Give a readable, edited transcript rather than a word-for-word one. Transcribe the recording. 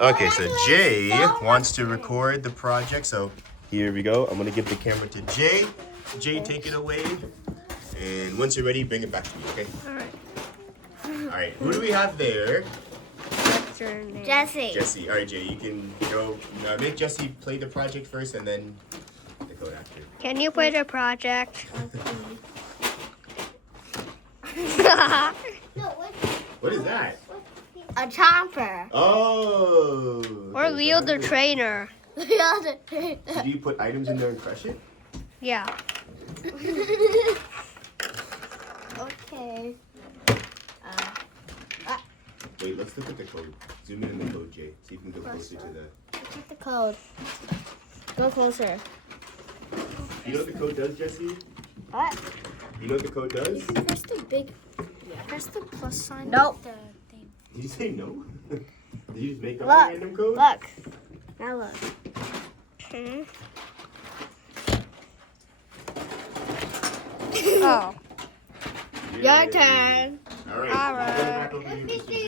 Okay, so Jay wants to record the project, so here we go. I'm gonna give the camera to Jay. Jay, take it away. And once you're ready, bring it back to me, okay? Alright. Alright, who do we have there? What's your name? Jesse. Jesse. Alright, Jay, you can go. Make Jesse play the project first and then the code after. Can you play the project? What is that? A chomper. Oh! Or Leo the trainer. So do you put items in there and crush it? Yeah. Okay. Wait, let's look at the code. Zoom in on the code, Jay. See if you can go closer to the... Look at the code. Go closer. You know what the code does, Jesse? What? You know what the code does? You can press the big. Press the plus sign. Nope. The thing. Did you say no? Did you just make up Look. a random code? Look. Now look. Hmm. Oh. Your turn. All right. All right. Put it back over here.